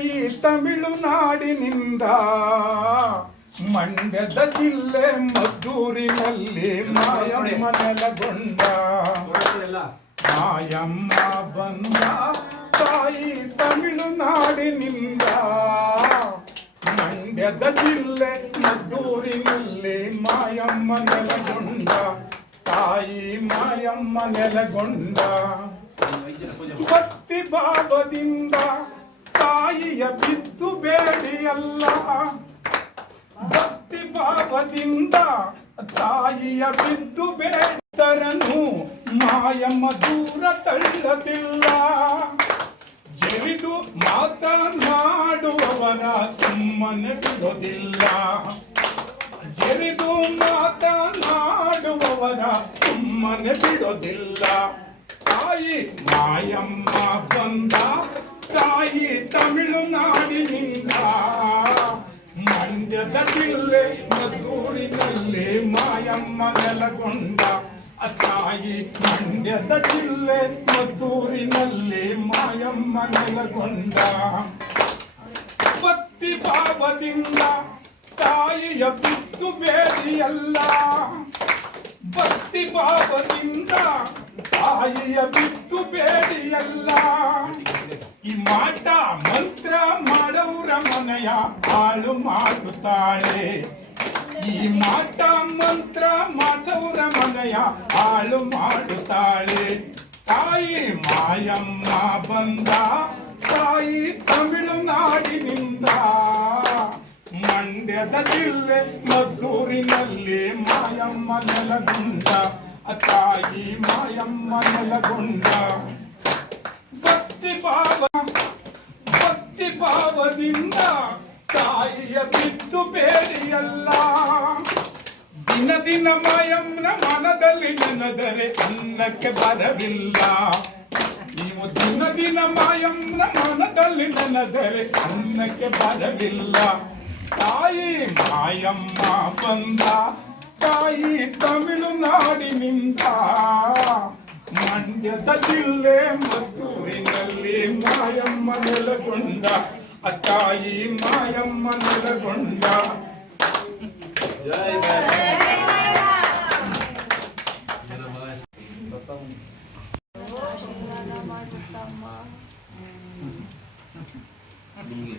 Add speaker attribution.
Speaker 1: ತಾಯಿ ತಮಿಳುನಾಡಿನಿಂದ ಮಂಡ್ಯದ ಜಿಲ್ಲೆ ಮದ್ದೂರಿನಲ್ಲಿ ಮಾಯಮ್ಮ ನೆಲಗೊಂಡ ಮಾಯಮ್ಮ ಬಂದ ತಾಯಿ ತಮಿಳುನಾಡಿನಿಂದ ಮಂಡ್ಯದ ಜಿಲ್ಲೆ ಮದ್ದೂರಿನಲ್ಲಿ ಮಾಯಮ್ಮ ನೆಲಗೊಂಡ ತಾಯಿ ಮಾಯಮ್ಮ ನೆಲಗೊಂಡ ಭಕ್ತಿ ಭಾವದಿಂದ ತಾಯಿಯ ಬಿದ್ದು ಬೇಡಿಯಲ್ಲ. ಭಕ್ತಿ ಭಾವದಿಂದ ತಾಯಿಯ ಬಿದ್ದು ಬೇಡರನು ಮಾಯಮ್ಮ ದೂರ ತಳ್ಳದಿಲ್ಲ ಜರಿದು ಮಾತನಾಡುವವರ ಸುಮ್ಮನೆ ಬಿಡೋದಿಲ್ಲ. ಜರಿದು ಮಾತನಾಡುವವರ ಸುಮ್ಮನೆ ಬಿಡೋದಿಲ್ಲ. ತಾಯಿ ಮಾಯಮ್ಮ ಬಂದ ತಾಯಿ ತಮಿಳುನಾಡಿನಿಂದ. ಮಂಡ್ಯದ ಜಿಲ್ಲೆ ಮದ್ದೂರಿನಲ್ಲಿ ಮಾಯಮ್ಮ ನೆಲಗೊಂಡ. ತಾಯಿ ಮಂಡ್ಯದ ಜಿಲ್ಲೆ ಮದ್ದೂರಿನಲ್ಲಿ ಮಾಯಮ್ಮ ನೆಲಗೊಂಡ. ಭಕ್ತಿ ಭಾವದಿಂದ ತಾಯಿಯ ಬಿತ್ತು ಬೇಡಿಯಲ್ಲ ಭಕ್ತಿ ಭಾವದಿಂದ ತಾಯಿಯ ಬಿತ್ತು ಬೇಡಿಯಲ್ಲ ಈ ಮಾಟ ಮಂತ್ರ ಮಾಡೋರ ಮನೆಯ ಹಾಳು ಮಾಡುತ್ತಾಳೆ. ಈ ಮಾಟ ಮಂತ್ರ ಮಾಸೌರ ಮನೆಯ ಹಾಳು ಮಾಡುತ್ತಾಳೆ. ತಾಯಿ ಮಾಯಮ್ಮ ಬಂದ, ತಾಯಿ ತಮಿಳುನಾಡಿನಿಂದ. ಮಂಡ್ಯದ ಜಿಲ್ಲೆ ಮದ್ದೂರಿನಲ್ಲಿ ಮಾಯಮ್ಮ ನೆಲಗೊಂಡ ತಾಯಿ ಮಾಯಮ್ಮ ನೆಲಗೊಂಡ ಭಕ್ತಿ ಭಾವ ಭಕ್ತಿ ಭಾವದಿಂದ ತಾಯಿಯ ಬಿದ್ದು ಬೇಡಿಯಲ್ಲ. ದಿನ ದಿನ ಮಯಂನ ಮನದಲ್ಲಿ ನೆನೆದರೆ ಅನ್ನಕ್ಕೆ ಬರವಿಲ್ಲ. ನೀವು ದಿನ ದಿನ ಮಾಯಂನ ಮನದಲ್ಲಿ ನೆನೆದರೆ ಅನ್ನಕ್ಕೆ ಬರವಿಲ್ಲ. ತಾಯಿ ಮಾಯಮ್ಮ ಬಂದ, ತಾಯಿ ತಮಿಳುನಾಡಿನಿಂದ. ಮಂಡ್ಯದ ಜಿಲ್ಲೆ ಮದ್ದೂರಿನಲ್ಲಿ ಮಾಯಮ್ಮ ನೆಲಗೊಂಡ ಆ ತಾಯಿ ಮಾಯಮ್ಮ ನೆಲಗೊಂಡ
Speaker 2: ನಿಮಗೆ